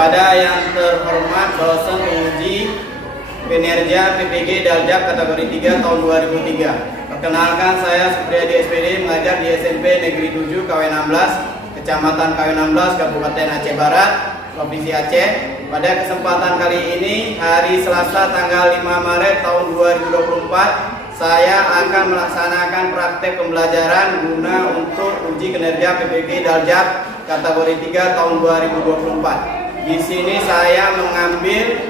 Kepada yang terhormat dosen penguji kinerja PPG Daljak kategori 3 tahun 2003. Perkenalkan, saya Supriyadi SPD, mengajar di SMP Negeri 7 KW16, Kecamatan KW16, Kabupaten Aceh Barat, Provinsi Aceh. Pada kesempatan kali ini, hari Selasa tanggal 5 Maret tahun 2024, saya akan melaksanakan praktek pembelajaran guna untuk uji kinerja PPG Daljak kategori 3 tahun 2024. Di sini saya mengambil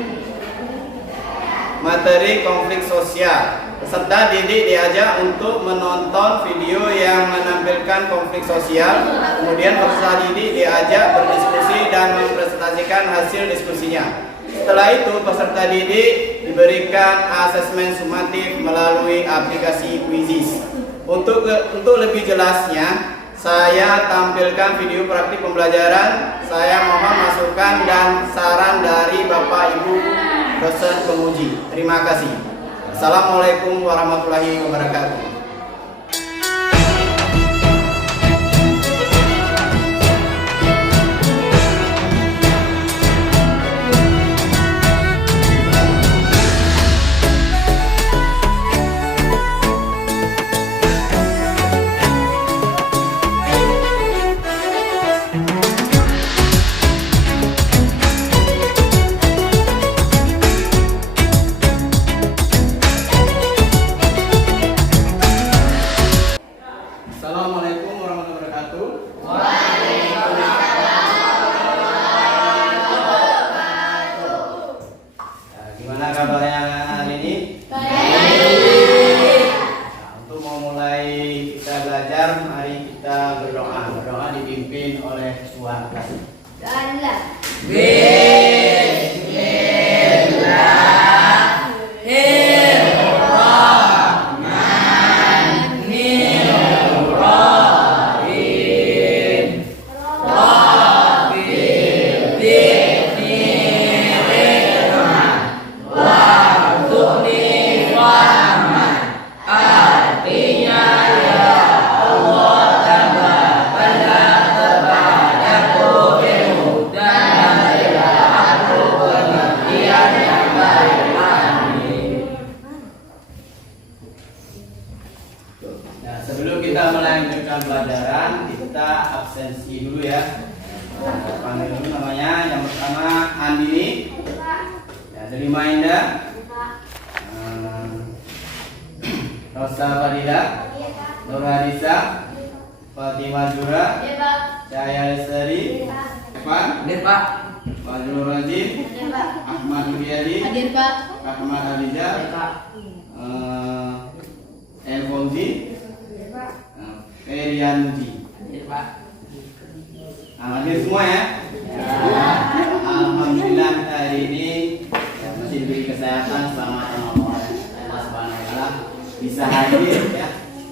materi konflik sosial. Peserta didik diajak untuk menonton video yang menampilkan konflik sosial. Kemudian peserta didik diajak berdiskusi dan mempresentasikan hasil diskusinya. Setelah itu peserta didik diberikan asesmen sumatif melalui aplikasi Quizizz. Untuk lebih jelasnya, saya tampilkan video praktik pembelajaran. Saya mohon masukan dan saran dari Bapak Ibu dosen penguji. Terima kasih. Assalamualaikum warahmatullahi wabarakatuh. Assalamualaikum warahmatullahi wabarakatuh. Gimana kabarnya hari ini? Baik. Untuk memulai kita belajar, mari kita berdoa. Berdoa dipimpin oleh Tuhan. Nah, sebelum kita melanjutkan pelajaran, kita absensi dulu ya. Panggil dulu namanya. Yang pertama Andini, ya, Delima Indah, Rosa Fadila, Nur Hadisa, Fatimah Zura, Cahaya Lestari, Evan, Fadlur Razin, Ahmad Wiryadi, Ahmad Aliza, El Fauzi, Ferian Muji. Hadir semua ya? Alhamdulillah hari ini masih diberi kesehatan selama Allah Subhanahu wa taala bisa hadir ya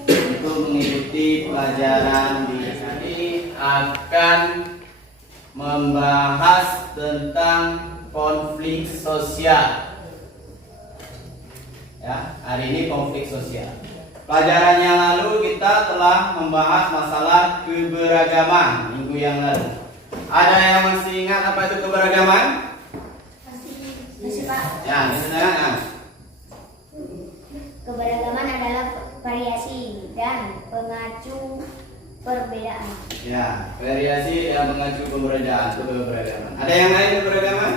untuk mengikuti pelajaran. Di sini akan membahas tentang konflik sosial. Ya, hari ini konflik sosial. Pelajaran yang lalu kita telah membahas masalah keberagaman minggu yang lalu. Ada yang masih ingat apa itu keberagaman? Masih Pak. Ya, misalnya. Keberagaman adalah variasi dan pengacu perbedaan. Ya, variasi yang mengacu keberagaman. Ada yang lain keberagaman?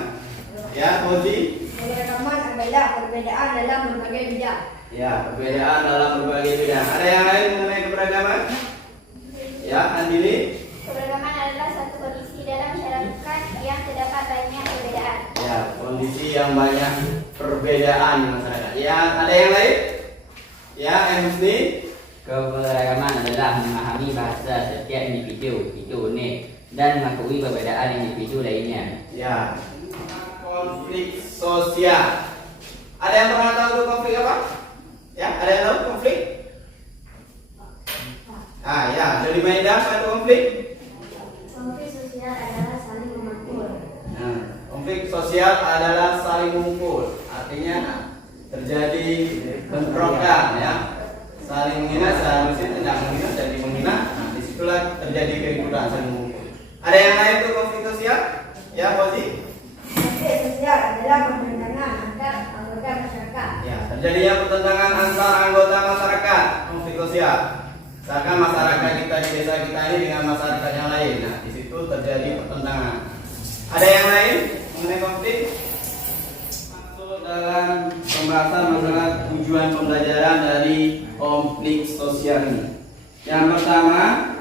Ya, Fauzi. Keberagaman adalah perbedaan dalam berbagai bidang. Ya, perbedaan dalam berbagai bidang. Ada yang lain mengenai keberagaman? Ya, Andini. Keberagaman adalah satu kondisi dalam masyarakat yang terdapat banyak perbedaan. Ya, kondisi yang banyak perbedaan di masyarakat. Ya, ada yang lain? Ya, Husni. Keberagaman adalah memahami bahasa setiap individu itu unik dan mengakui perbedaan individu lainnya. Ya, konflik sosial. Ada yang pernah tahu itu konflik apa? Ya, ada yang tahu konflik? Ya, dari Maeda apa itu konflik? Konflik sosial adalah saling memukul. Nah, konflik sosial adalah saling memukul. Artinya terjadi bentrokan ya. Saling menghina, seharusnya tidak menghina, jadi menghina. Nah, disitulah terjadi keributan saling memukul. Ada yang lain itu konflik sosial? Ya, Fauzi? terjadinya pertentangan antar anggota masyarakat, konflik sosial. Misalkan masyarakat kita di desa kita ini dengan masyarakat yang lain. Nah, di situ terjadi pertentangan. Ada yang lain mengenai konflik? Masuk dalam pembahasan masalah tujuan pembelajaran dari konflik sosial ini. Yang pertama,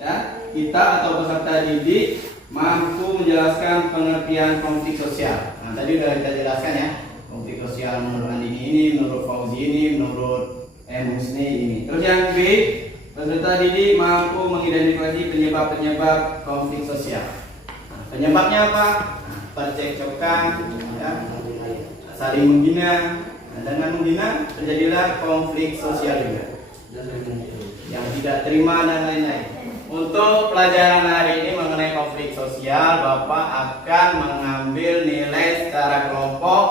ya, kita atau peserta didik mampu menjelaskan pengertian konflik sosial. Nah, tadi sudah kita jelaskan ya, konflik sosial menurut Andini ini, menurut Fauzi ini, menurut Musni ini. Terus yang B, peserta didik mampu mengidentifikasi penyebab-penyebab konflik sosial. Nah, penyebabnya apa? Nah, percekcokan, ya, saling menghina. Nah, dengan menghina terjadilah konflik sosial juga. Yang tidak terima dan lain-lain. Untuk pelajaran hari ini mengenai konflik sosial, Bapak akan mengambil nilai secara kelompok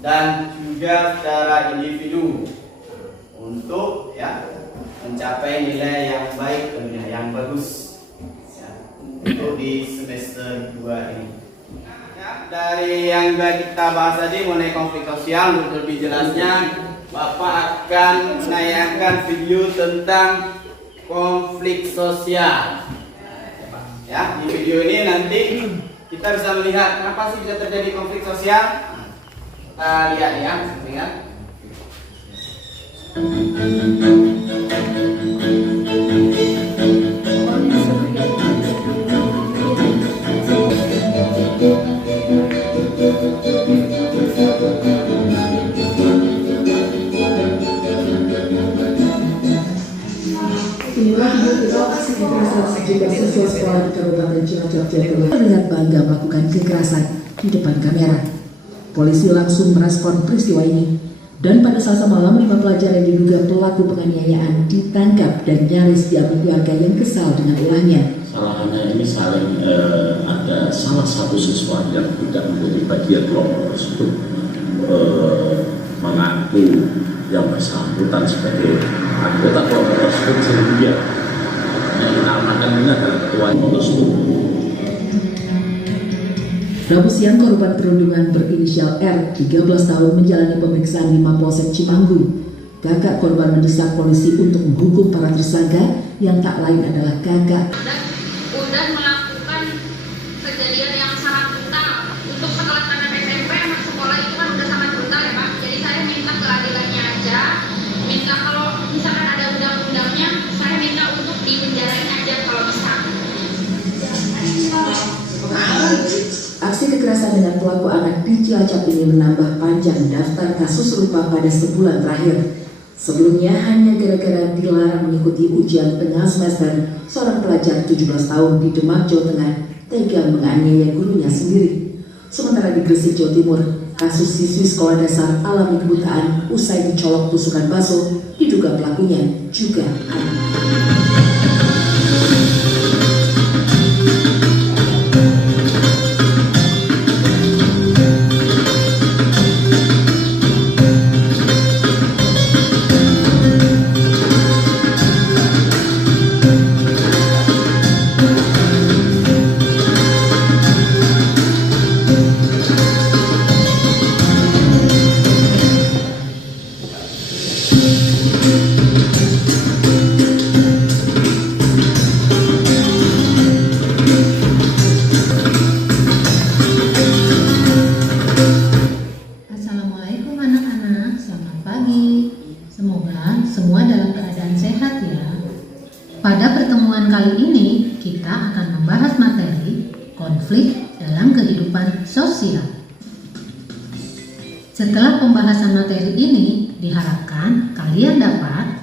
dan juga secara individu untuk ya mencapai nilai yang baik tentunya, yang bagus ya, untuk di semester 2 ini. Dari yang kita bahas tadi mengenai konflik sosial, untuk lebih jelasnya Bapak akan menayangkan video tentang konflik sosial. Ya, di video ini nanti kita bisa melihat kenapa sih bisa terjadi konflik sosial. Kita lihat ya, lihat. Sejumlah siswa sekolah di Kabupaten Cilacap, Jawa Tengah terlihat bangga melakukan kekerasan di depan kamera. Polisi langsung merespon peristiwa ini, dan pada Selasa malam 5 pelajar yang diduga pelaku penganiayaan ditangkap dan nyaris diambil keluarga yang kesal dengan ulahnya. Salahannya ini saling ada salah satu siswa yang tidak menjadi bagian kelompok tersebut mengaku yang bersangkutan sebagai anggota kelompok tersebut sehingga yang kita amankan ini adalah ketua kelompok tersebut. Rabu siang korban perundungan berinisial R, 13 tahun menjalani pemeriksaan di Mapolsek Cimanggu. Kakak korban mendesak polisi untuk menghukum para tersangka yang tak lain adalah kakak. Udah melakukan kejadian yang sangat brutal. Untuk sekelas anak SMP, anak sekolah itu kan udah sangat brutal ya Pak. Jadi saya minta keadilannya aja. Minta kalau misalkan ada undang-undangnya, saya minta untuk dipenjarain aja kalau bisa. Aksi kekerasan dengan pelaku anak di Cilacap ini menambah panjang daftar kasus serupa pada sebulan terakhir. Sebelumnya hanya gara-gara dilarang mengikuti ujian tengah semester, seorang pelajar 17 tahun di Demak, Jawa Tengah tega menganiaya gurunya sendiri. Sementara di Gresik, Jawa Timur, kasus siswi sekolah dasar alami kebutaan usai dicolok tusukan bakso, diduga pelakunya juga anak. Assalamualaikum anak-anak, selamat pagi. Semoga semua dalam keadaan sehat ya. Pada pertemuan kali ini kita akan membahas materi konflik dalam kehidupan sosial. Setelah pembahasan materi ini, diharapkan kalian dapat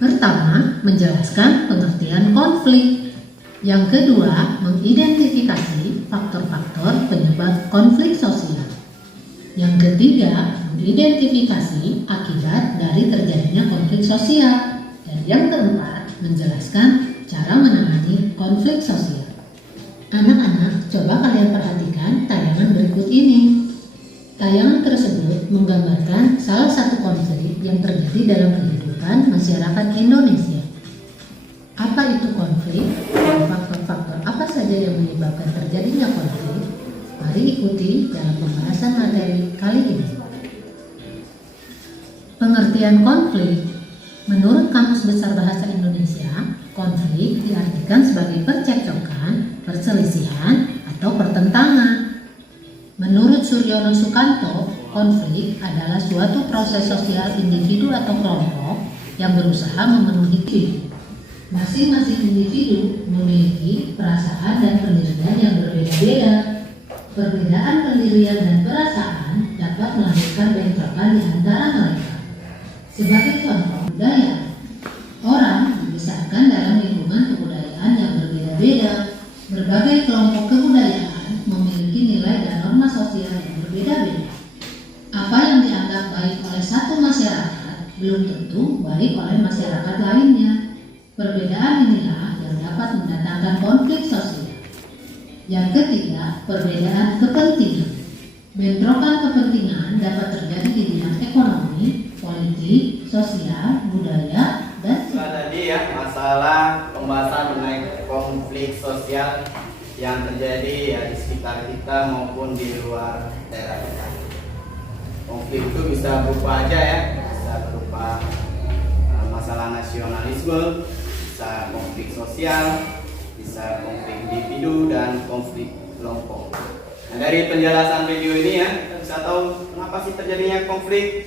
pertama, menjelaskan pengertian konflik. Yang kedua, mengidentifikasi faktor-faktor penyebab konflik sosial. Yang ketiga, mengidentifikasi akibat dari terjadinya konflik sosial. Dan yang keempat, menjelaskan cara menangani konflik sosial. Anak-anak, coba kalian perhatikan tayangan berikut ini. Tayangan tersebut menggambarkan salah satu konflik yang terjadi dalam kehidupan masyarakat Indonesia. Apa itu konflik? Dan faktor-faktor apa saja yang menyebabkan terjadinya konflik? Mari ikuti dalam pembahasan materi kali ini. Pengertian konflik. Menurut Kamus Besar Bahasa Indonesia, konflik diartikan sebagai percekcokan, perselisihan, atau pertentangan. Menurut Suryono Sukanto, konflik adalah suatu proses sosial individu atau kelompok yang berusaha memenuhi diri. Masing-masing individu memiliki perasaan dan pendirian yang berbeda-beda. Perbedaan pendirian dan perasaan dapat melahirkan bentrokan di antara mereka. Sebagai contoh, budaya. Orang dibesarkan dalam lingkungan kebudayaan yang berbeda-beda. Berbagai kelompok kebudayaan memiliki nilai dan norma sosial yang berbeda-beda. Apa yang dianggap baik oleh satu masyarakat belum tentu baik oleh masyarakat lainnya. Perbedaan inilah yang dapat mendatangkan konflik sosial. Yang ketiga, perbedaan kepentingan. Bentrokan kepentingan dapat terjadi di bidang ekonomi, politik, sosial, budaya, dan tadi ya masalah pembahasan mengenai konflik sosial yang terjadi ya di sekitar kita maupun di luar daerah kita. Konflik itu bisa berupa aja ya, bisa berupa masalah nasionalisme, bisa konflik sosial, bisa konflik individu dan konflik kelompok. Nah, dari penjelasan video ini ya, kita bisa tahu kenapa sih terjadinya konflik.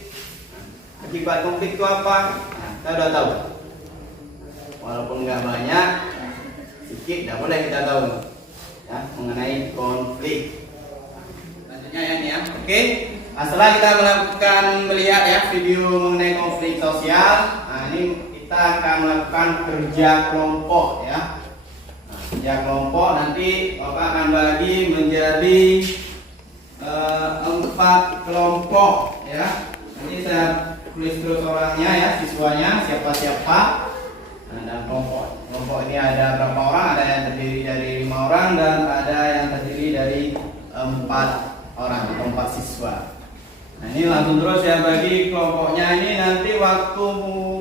Akibat konflik itu apa? Nah, kita udah tahu. Walaupun nggak banyak, sedikit, tidak boleh kita tahu ya mengenai konflik. Selanjutnya ya ini ya, oke. Nah, setelah kita melihat ya video mengenai konflik sosial, nah ini kita akan melakukan kerja kelompok ya. Kerja kelompok nanti Bapak akan bagi menjadi 4 kelompok ya. Nanti saya tulis terus orangnya ya, siswanya siapa-siapa. Nah, dan kelompok ini ada berapa orang? Ada yang terdiri dari 5 orang dan ada yang terdiri dari 4 orang atau 4 siswa. Nah ini langsung terus ya bagi kelompoknya. Ini nanti waktu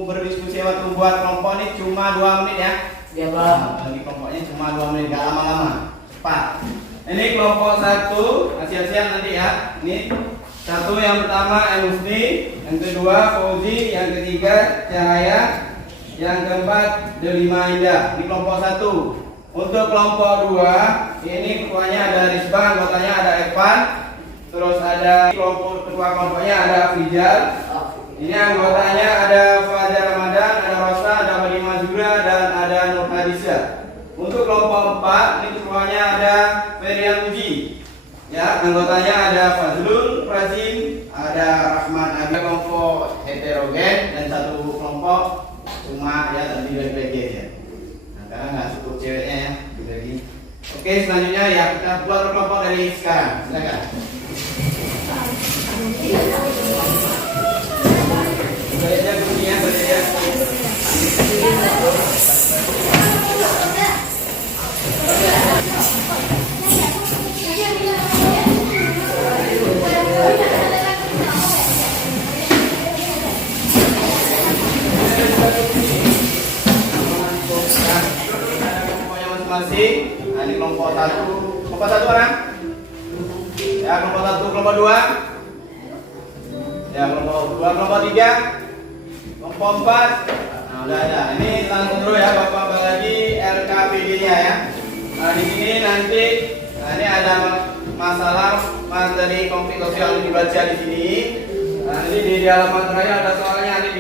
berdiskusi, waktu buat kelompok ini cuma 2 menit ya. Ya Pak. Nah, bagi kelompoknya cuma 2 menit, gak lama-lama, cepat. Ini kelompok 1, siap-siap nanti ya. Ini 1 yang pertama Musni, yang kedua Fauzi, yang ketiga Cahaya, yang keempat Delima Indah. Ini kelompok 1. Untuk kelompok 2, ini ketuanya ada Rizban, anggotanya ada Evan. Terus ada ketua kelompoknya ada Fijal. Ini anggotanya ada Fajar Ramadan, ada Rosa, ada Wadi Mazura, dan ada Nur Hadisya. Untuk kelompok 4, ini ketuanya ada Ferian Uji. Ya, anggotanya ada Fazlul, Prazim, ada Rahman. Ada kelompok heterogen dan 1 kelompok cuma ya tadi bagi aja. Nah, karena nggak cukup ceweknya ya, dibagi. Oke, selanjutnya ya kita buat kelompok dari sekarang. Silakan. Belajar bunyinya, belajar. Masing-masing. Nah, ini kelompok 1. Kelompok 1 orang? Ya, kelompok 1, kelompok 2. Ya, kelompok 2, kelompok 3. Kelompok 4. Nah, udah ada. Ini langsung dulu ya Bapak bagi RKPD-nya ya. Nah, di sini nanti ini ada masalah materi konflik sosial yang dibaca di sini. Nah, ini di halaman terakhir ada soalnya, ini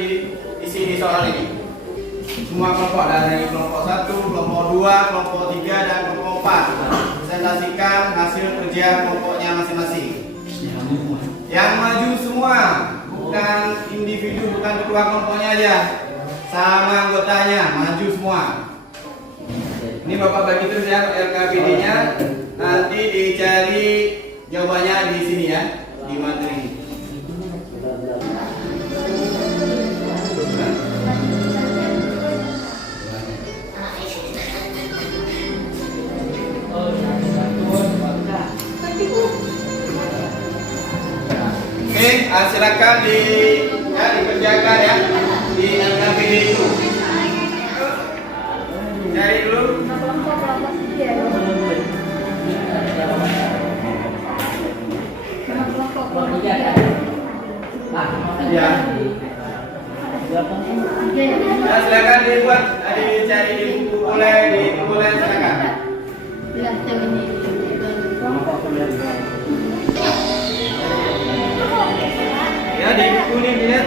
diisi di soal ini. Semua kelompok dari kelompok 1, kelompok 2, kelompok 3 dan kelompok 4. Presentasikan hasil kerja kelompoknya masing-masing. Yang maju semua, bukan individu, bukan ketua kelompoknya aja, sama anggotanya maju semua. Ini Bapak bagi terus ya RKPD-nya. Nanti dicari jawabannya di sini ya, di materi. Oke, silakan dikerjakan ya di RKPD itu. Cari dulu. Ya. Nah, silakan dibuat, dicari di buku boleh, silakan. Ya di buku ini dilihat.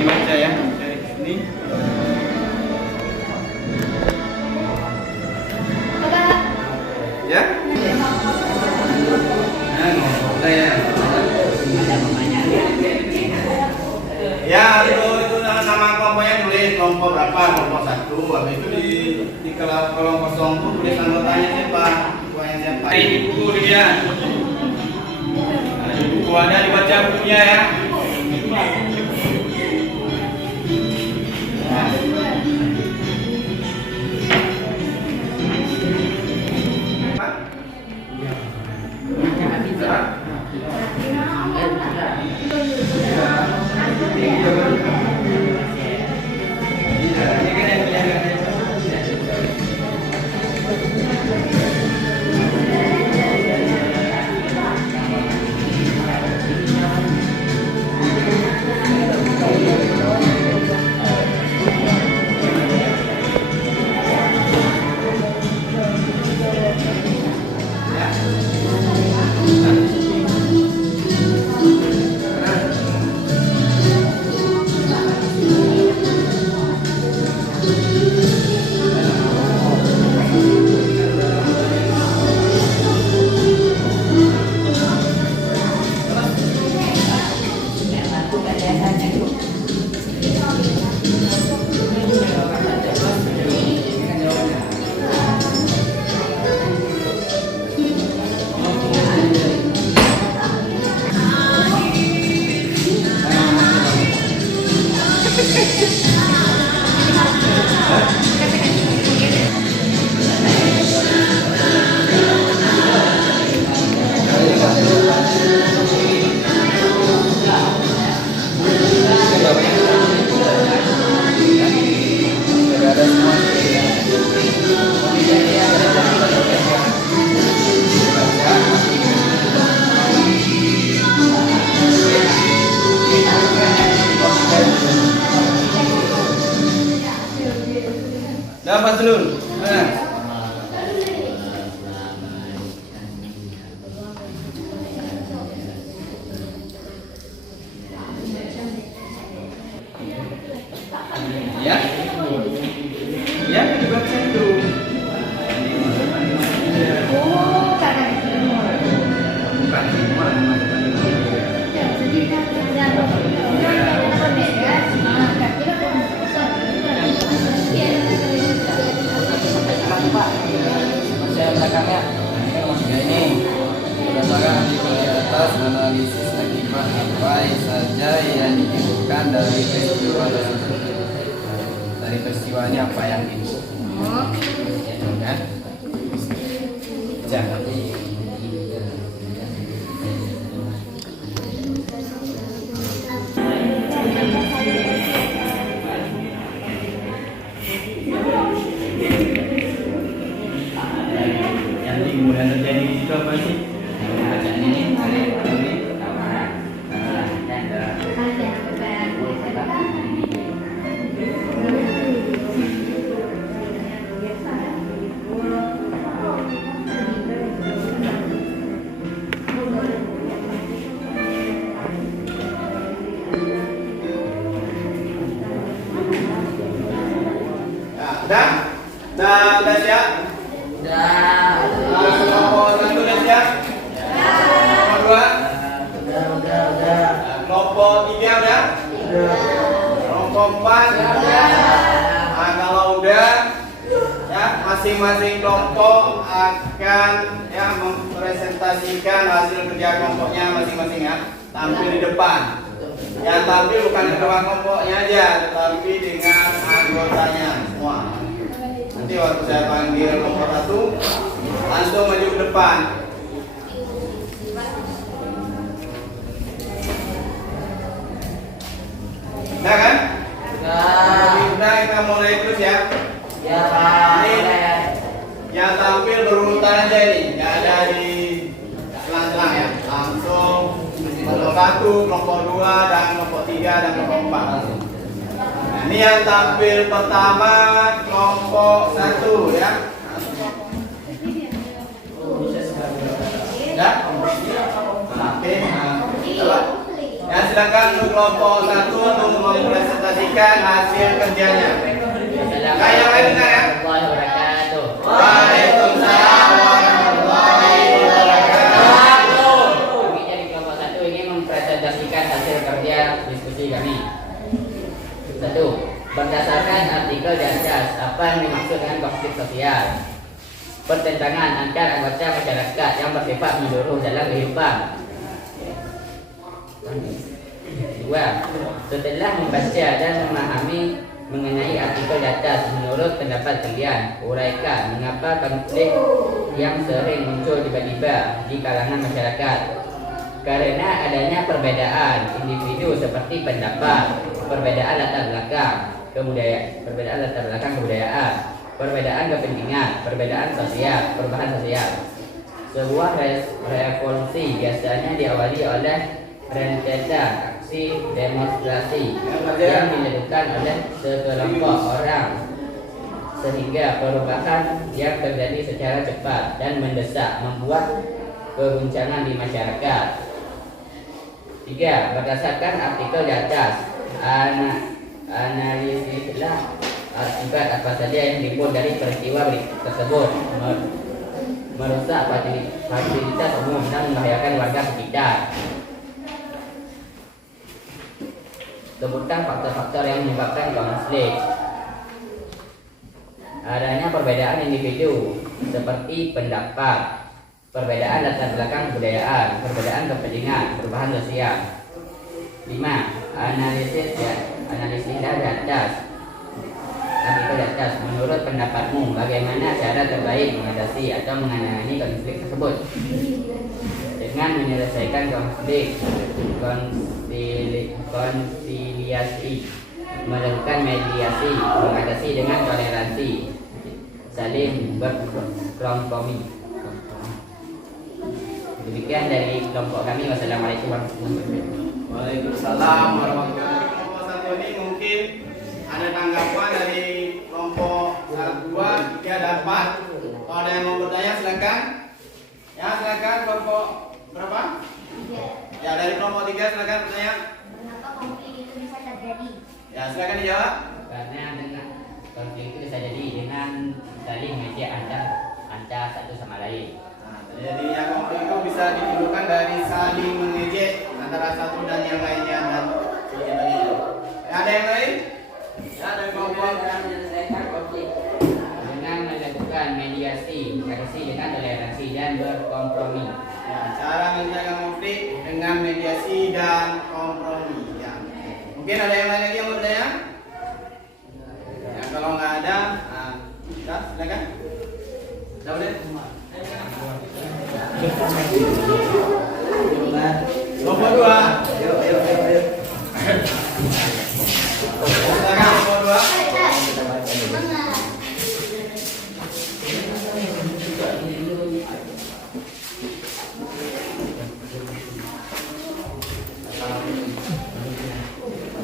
Ini baca ya, dari sini. Ya. Ya, itu nama kelompoknya tulis kelompok berapa, kelompok 1. Habis itu di kolom kosong itu tulis anggotanya siapa, ketuanya siapa. Di buku dia. Nah, di buku ada dibaca bukunya ya. Dapat dulu. Ya. Ya, dibaca itu. Bukan semua. Saya belakangnya ini berdasarkan artikel di atas, analisis akibat apa saja yang ditimbulkan dari peristiwa tersebut. Dari peristiwanya apa yang ditimbulkan? Ya. Jangan. Kemudian terjadi di situ apa sih? Bacaan ini Udah siap? Kelompok 1 udah siap? Kelompok 2? Udah. Kelompok 3 udah? Kelompok 4? Nah, kalau udah, ya masing-masing kelompok akan ya mempresentasikan hasil kerja kelompoknya masing-masing ya, tampil di depan. Yang tampil bukan ketua kelompoknya aja, tetapi dengan anggotanya semua. Nanti waktu saya panggil kelompok 1, langsung maju ke depan. Udah kan? Udah, kita mulai terus ya. Ya Pak. Yang tampil berurutan aja ini, nggak ada di selang-selang ya. 1, kelompok 2, dan kelompok 3, dan kelompok 4. Nah, ini yang tampil pertama kelompok 1 ya. Ya? Oke. Coba. Ya, silakan untuk kelompok 1 untuk mempresentasikan hasil kerjanya. Yang lain dengar ya. Waalaikumsalam warahmatullahi wabarakatuh. Kami dari kelompok 1 ingin mempresentasikan hasil kerja diskusi kami. 1. Berdasarkan artikel di atas, apa yang dimaksud dengan konflik sosial? Pertentangan antar anggota masyarakat yang bersifat menyeluruh dalam kehidupan. 2. Setelah membaca dan memahami mengenai artikel di atas, menurut pendapat kalian, uraikan mengapa konflik yang sering muncul tiba-tiba di kalangan masyarakat. Karena adanya perbedaan individu seperti pendapat, perbedaan latar belakang kebudayaan, perbedaan kepentingan, perbedaan sosial, perubahan sosial. Sebuah revolusi biasanya diawali oleh rentetan aksi demonstrasi yang dilakukan oleh sekelompok orang, sehingga perubahan yang terjadi secara cepat dan mendesak membuat keguncangan di masyarakat. 3. Berdasarkan artikel di atas, analisislah akibat apa saja yang timbul dari peristiwa tersebut, merusak fasilitas umum dan membahayakan warga sekitar. Sebutkan faktor-faktor yang menyebabkan konflik. Adanya perbedaan individu seperti pendapat, perbedaan latar belakang kebudayaan, perbedaan kepentingan, perubahan sosial. 5. Analisis dari atas. Artikel di atas, menurut pendapatmu, bagaimana cara terbaik mengatasi atau menangani konflik tersebut? Dengan menyelesaikan konflik, konsiliasi, melakukan mediasi, mengatasi dengan toleransi, saling berkompromi. Demikian dari kelompok kami. Wassalamualaikum warahmatullahi wabarakatuh. Waalaikumsalam warahmatullahi wabarakatuh. Kelompok 1 ini mungkin ada tanggapan dari kelompok 2, 3, dan 4. Kalau ada yang mau bertanya silakan. Ya, silakan kelompok berapa? 3. Ya, dari kelompok 3 silakan bertanya. Mengapa konflik itu bisa terjadi? Ya, silakan dijawab. Karena dengan konflik itu bisa jadi dengan saling mengejek antar satu sama lain. Nah, jadi yang konflik itu bisa ditimbulkan dari saling mengejek antara satu dan yang lainnya dan sebagainya. Ya, ada yang lain? Ya, dari kelompok Menyelesaikan konflik dengan melakukan mediasi dengan toleransi dan berkompromi. ya, cara menyelesaikan konflik dengan mediasi dan kompromi. Ya. Mungkin ada yang lain lagi yang mau bertanya? Ya, kalau nggak ada, kita silakan. Sudah boleh? Kelompok 2. Silakan kelompok 2.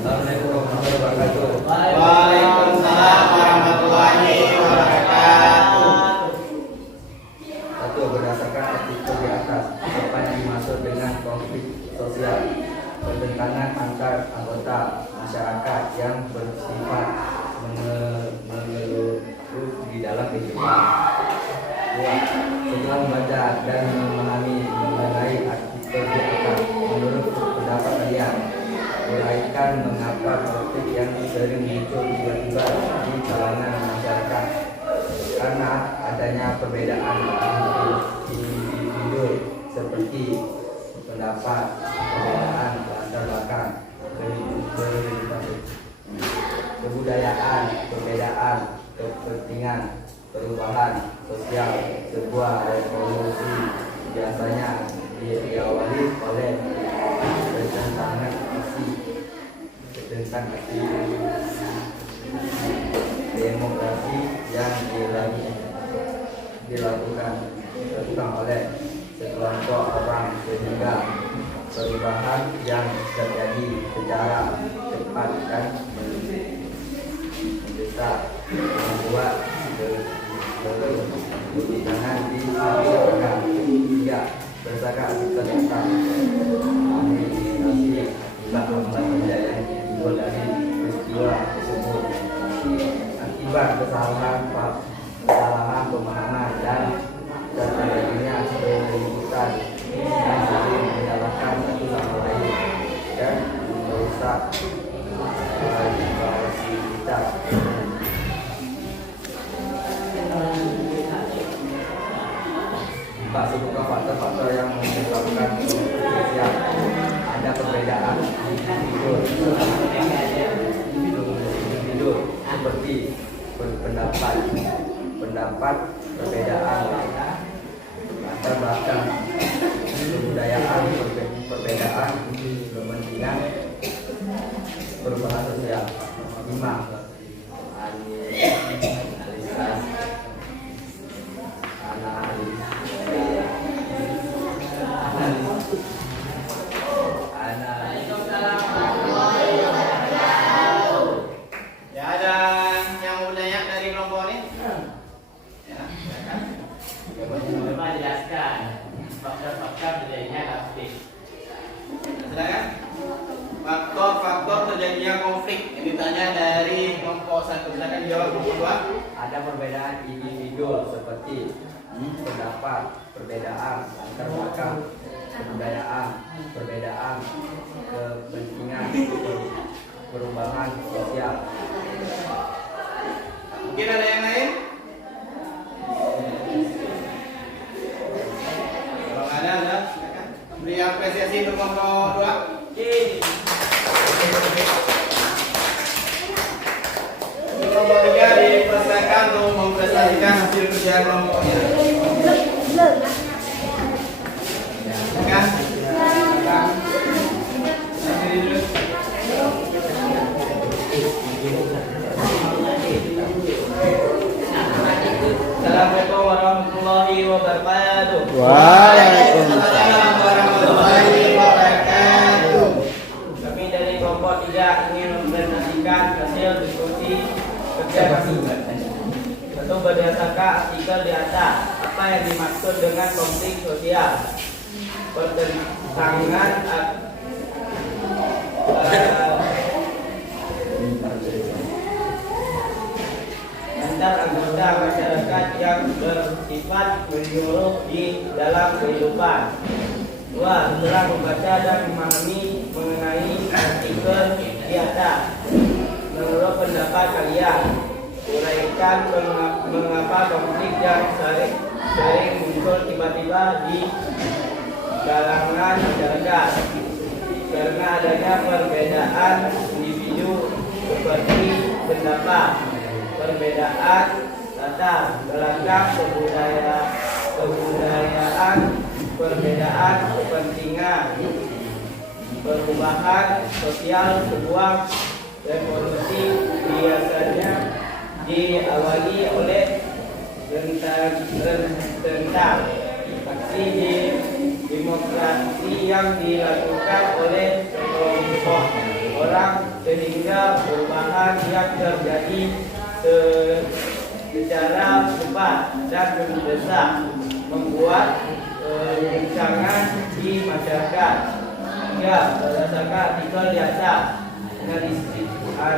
Assalamualaikum warahmatullahi wabarakatuh. Waalaikumsalam warahmatullahi wabarakatuh. 1. Berdasarkan artikel di atas, apa yang dimaksud dengan konflik sosial? Pertentangan antar anggota masyarakat yang bersifat menyeluruh di dalam kehidupan. 2. Setelah membaca dan memahami mengenai artikel di atas, menurut pendapat kalian, uraikan mengapa konflik yang sering muncul tiba-tiba di kalangan masyarakat. Karena adanya perbedaan individu seperti pendapat, perbedaan latar belakang, kebudayaan, perbedaan kepentingan, perubahan sosial. Sebuah revolusi biasanya diawali oleh pertentangan aksi demokrasi yang dilakukan oleh sekelompok orang, sehingga perubahan perubahan yang terjadi secara cepat dan mendesak, membuat kebijakan di masyarakat. Tiga, berdasarkan artikel tentang administrasi akibat pemberdayaan individu dari peristiwa tersebut. Akibat kesalahan pemahaman dan terjadinya keributan yang saling menyalahkan satu sama lain dan merusak stabilitas. Empat, sebutkan faktor-faktor yang menyebabkan sosial. Ada perbedaan individu seperti pendapat, perbedaan latar belakang, kebudayaan, perbedaan kepentingan, perubahan sosial. 5, Ya, ada yang mau tanya dari kelompok ini? Ya, silakan. Coba jelaskan faktor-faktor terjadinya konflik. Silakan. Faktor-faktor terjadinya konflik yang ditanya dari kelompok 1. Silakan jawab kelompok 2. Ada perbedaan individu seperti pendapat, perbedaan latar belakang, kebudayaan, perbedaan kepentingan, perubahan sosial. Mungkin ada yang lain? Kalau nggak ada, silakan. Beri apresiasi untuk kelompok 2. Kelompok 3 dipersilakan untuk mempresentasikan hasil kerja kelompoknya. Silakan. Sendiri dulu. Assalamualaikum warahmatullahi wabarakatuh. Waalaikumsalam warahmatullahi wabarakatuh. Kami dari kelompok 3 ingin mempresentasikan hasil diskusi kerja kami. Tentu berdasarkan artikel di atas, apa yang dimaksud dengan konflik sosial? Pertentangan antar anggota masyarakat yang bersifat menyeluruh di dalam kehidupan. 2. Setelah membaca dan memahami mengenai artikel di atas, menurut pendapat kalian, uraikan mengapa konflik yang sering muncul tiba-tiba di kalangan masyarakat. Karena adanya perbedaan individu seperti pendapat, perbedaan latar belakang, kebudayaan, perbedaan kepentingan, perubahan sosial. Sebuah revolusi biasanya diawali oleh tentang aksi demokrasi yang dilakukan oleh sekelompok orang, sehingga perubahan yang terjadi secara cepat dan mendesak membuat guncangan di masyarakat. Ya, berdasarkan artikel di atas,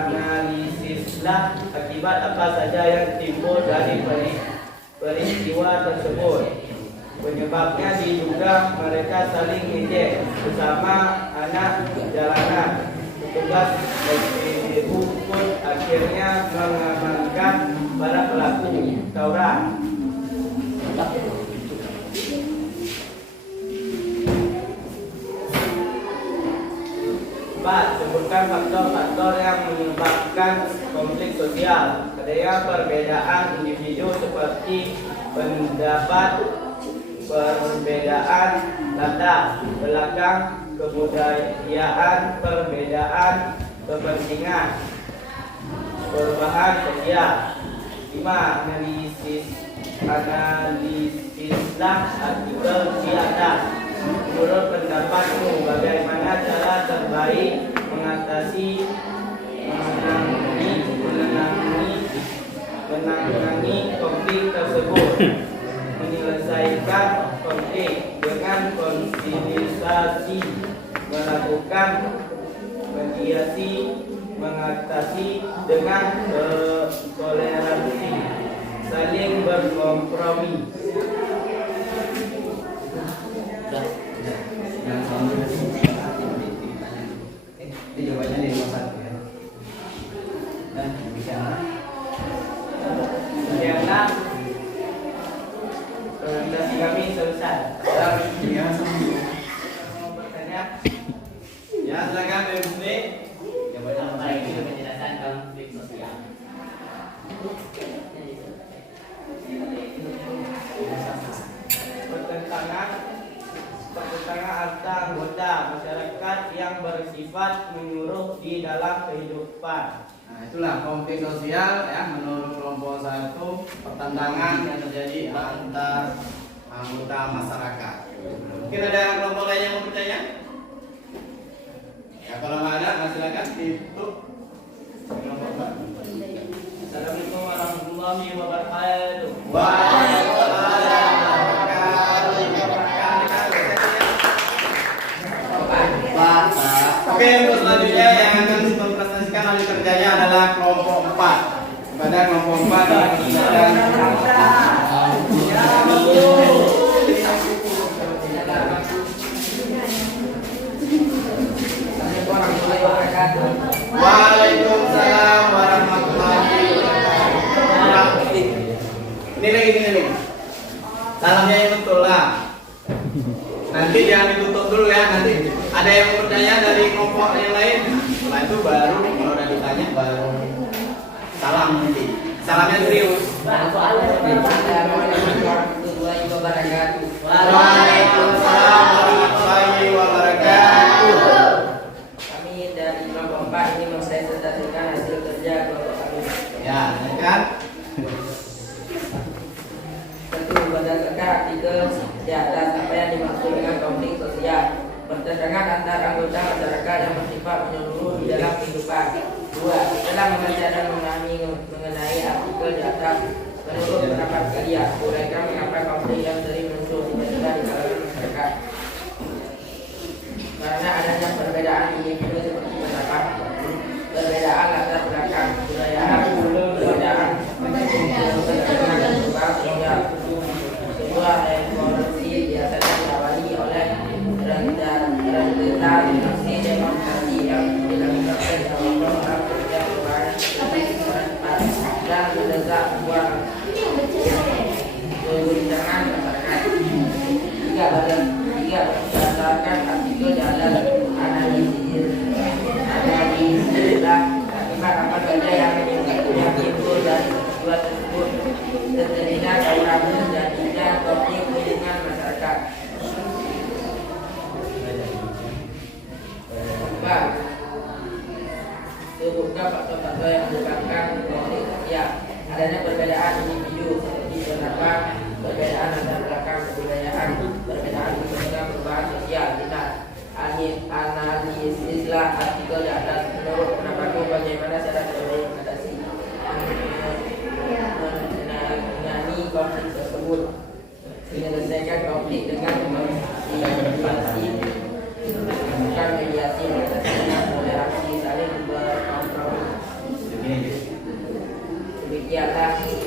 analisislah akibat apa saja yang timbul dari peristiwa tersebut. Penyebabnya diduga mereka saling ejek bersama anak jalanan. Petugas SPBU pun akhirnya mengamankan para pelaku tawuran. Sebutkan faktor-faktor yang menyebabkan konflik sosial. Adanya perbedaan individu seperti pendapat, perbedaan latar belakang, kebudayaan, perbedaan kepentingan, perubahan sosial. 5. Analisislah artikel di atas. menurut pendapatmu bagaimana cara terbaik menangani konflik tersebut? Menyelesaikan konflik dengan konsilisasi, melakukan mediasi, mengatasi dengan toleransi, saling berkompromi. Itu jawabannya di nomor 1 ya. Dan demikianlah. Demikianlah presentasi kami selesai. Bertanya? Ya, silakan Ibu Sri. Jawaban nomor 1 itu penjelasan konflik sosial. Pertentangan antar anggota masyarakat yang bersifat menyuruh di dalam kehidupan. Nah, itulah konflik sosial ya, menurut kelompok 1, pertentangan yang terjadi antar anggota masyarakat. Mungkin ada kelompok lain yang mau bertanya? Ya, kalau nggak ada, silakan ditutup. Assalamualaikum warahmatullahi wabarakatuh. Waalaikumsalam warahmatullahi wabarakatuh. Oke, untuk selanjutnya yang akan mempresentasikan ahli kerjanya adalah kelompok 4. Pada kelompok 4 Waalaikumsalam warahmatullahi wabarakatuh. Ini lagi. Salamnya yang betul lah. Nanti jangan ditutup dulu ya. Nanti ada yang bertanya dari kelompok yang lain. Setelah itu baru kalau udah ditanya baru salam nanti. Salamnya serius. Assalamualaikum warahmatullahi wabarakatuh. Waalaikumsalam warahmatullahi wabarakatuh. Kami dari kelompok 4 ini mempresentasikan hasil kerja kelompok kami. Ya, kan? Tentu berdasarkan artikel di atas apa yang dimaksud dengan konflik sosial, pertentangan antar anggota masyarakat yang bersifat menyeluruh di dalam kehidupan. 2. Setelah membaca dan memahami mengenai artikel di atas, menurut pendapat kalian, uraikan mengapa konflik yang sering muncul tiba-tiba di kalangan masyarakat. Karena adanya perbedaan individu seperti pendapat, perbedaan latar belakang, budaya, perbedaan sebuah revolusi biasanya diawali oleh rentetan aksi demonstrasi yang dilakukan oleh orang kerja perubahan dan mendesak sebuah perbincangan masyarakat. 3. Berdasarkan artikel di atas, analisislah akibat apa saja yang timbul dari peristiwa tersebut, terjadinya kekurangan dan tidak konflik dengan masyarakat. 4. Sebutkan faktor-faktor yang menyebabkan konflik sosial. Adanya perbedaan individu seperti pendapat, perbedaan latar belakang kebudayaan, perbedaan kepentingan perubahan sosial. Analisislah artikel di atas, menurut pendapatmu bagaimana cara terbaik mengatasi konflik tersebut. Menyelesaikan konflik dengan mediasi, bukan mediasi, mengatasi dengan toleransi, saling berkompromi. Demikianlah hasil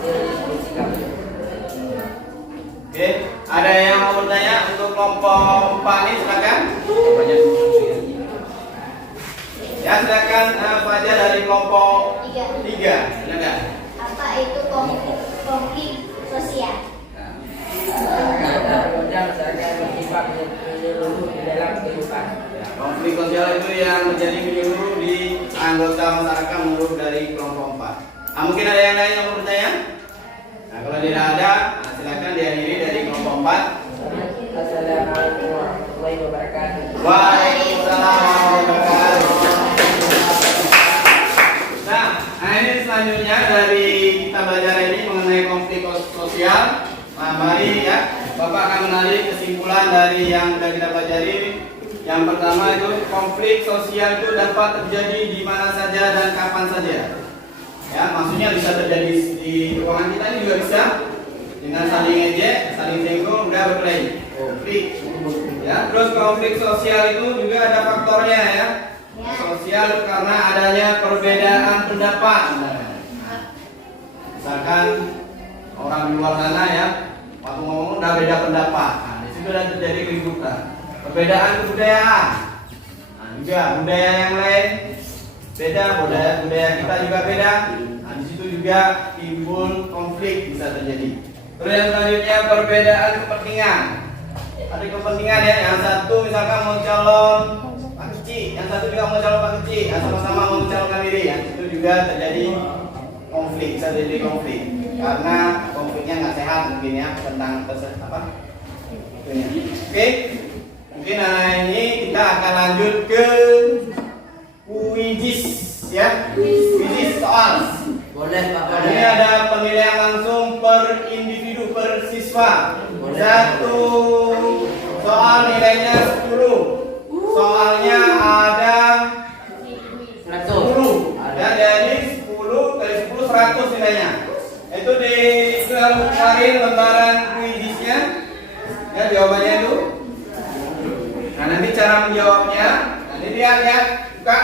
diskusi kami. Oke, ada yang mau bertanya untuk kelompok 4 ini, silakan. Ya, silakan Fajar dari kelompok 3. Silakan. Apa itu konflik sosial? Masyarakat bersifat menyeluruh di dalam kehidupan. Konflik sosial itu yang terjadi menyeluruh di anggota masyarakat menurut dari kelompok 4. Mungkin ada yang lain yang mau bertanya? Nah, kalau tidak ada, silakan dihadiri dari kelompok 4. Assalamualaikum warahmatullahi wabarakatuh. Waalaikumsalam warahmatullahi wabarakatuh. Nah, ini selanjutnya dari kita belajar ini mengenai konflik sosial. Nah, mari ya Bapak akan menarik kesimpulan dari yang sudah kita pelajari. Yang pertama itu konflik sosial itu dapat terjadi di mana saja dan kapan saja. Ya, maksudnya bisa terjadi di ruangan kita ini juga bisa dengan saling ejek, saling singgung, udah berkelahi. Konflik. Ya, terus konflik sosial itu juga ada faktornya ya. Sosial karena adanya perbedaan pendapat. Misalkan orang di luar sana ya, waktu ngomong udah beda pendapat. Nah, di situ udah terjadi keributan. Perbedaan kebudayaan. Nah, juga budaya yang lain beda, budaya kita juga beda. Nah, di situ juga timbul konflik bisa terjadi. Terus yang selanjutnya perbedaan kepentingan. Ada kepentingan ya, yang satu misalkan mau calon Pak Kecil, yang satu juga mau calon Pak Kecil, yang sama-sama mau mencalonkan diri. Ya, itu juga terjadi konflik, bisa terjadi konflik karena konfliknya nggak sehat mungkin ya tentang apa? Oke. Mungkin ini kita akan lanjut ke kuis ya. Kuis soal. Boleh Pak. Ini ada penilaian langsung per individu per siswa. Satu soal nilainya 10. Soalnya ada 10. Ada dari 10 kali 10 100 nilainya. Itu di kemarin lembaran kuisnya. Ya jawabannya itu. Nah nanti cara menjawabnya, nanti lihat ya, buka.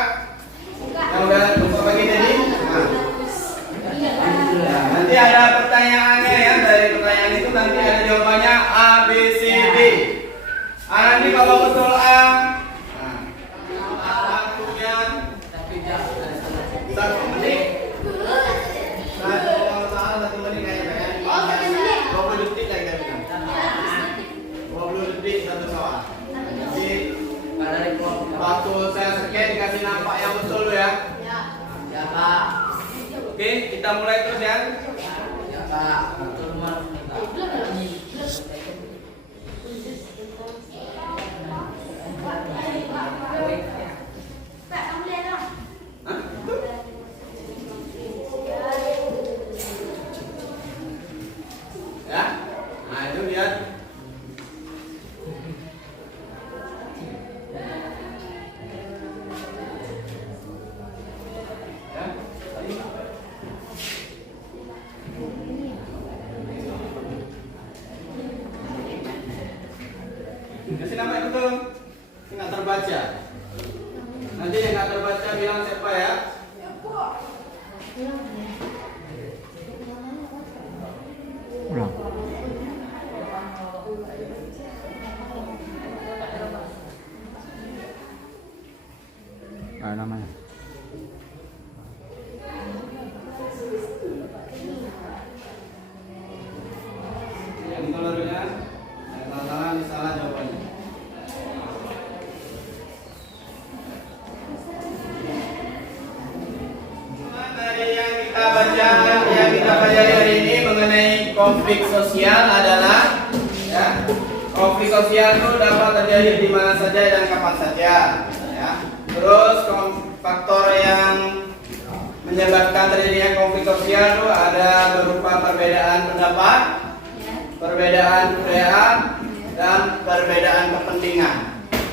Yang udah buka pagi tadi. Nah, nanti ada pertanyaannya ya, dari pertanyaan itu nanti ada jawabannya A, B, C, D. Nanti kalau betul A, waktunya 1 menit. Kalau salah 1 menit kayaknya 20 detik lagi kan? 20 detik satu soal. Waktu saya scan dikasih nampak yang betul ya. Ya Pak. Oke, kita mulai terus ya. Ya Pak. Betul Pak. Ya. Nah, itu lihat. Kasih nama yang betul. Ini nggak terbaca. Nanti yang nggak terbaca bilang siapa ya? Ulang. Namanya. Yang telurnya, yang salah salah jawabannya. Dari yang kita baca, yang kita pelajari hari ini mengenai konflik sosial adalah, ya, konflik sosial itu dapat terjadi di mana saja dan kapan saja. Ya. Terus faktor yang menyebabkan terjadinya konflik sosial itu ada berupa perbedaan pendapat, perbedaan budaya, dan perbedaan kepentingan.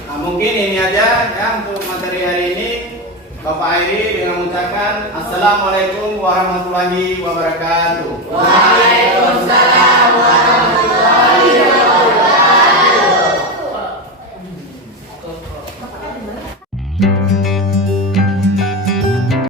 Nah, mungkin ini aja ya untuk materi hari ini. Bapak Airi dengan mengucapkan Assalamualaikum warahmatullahi wabarakatuh. Waalaikumsalam warahmatullahi wabarakatuh.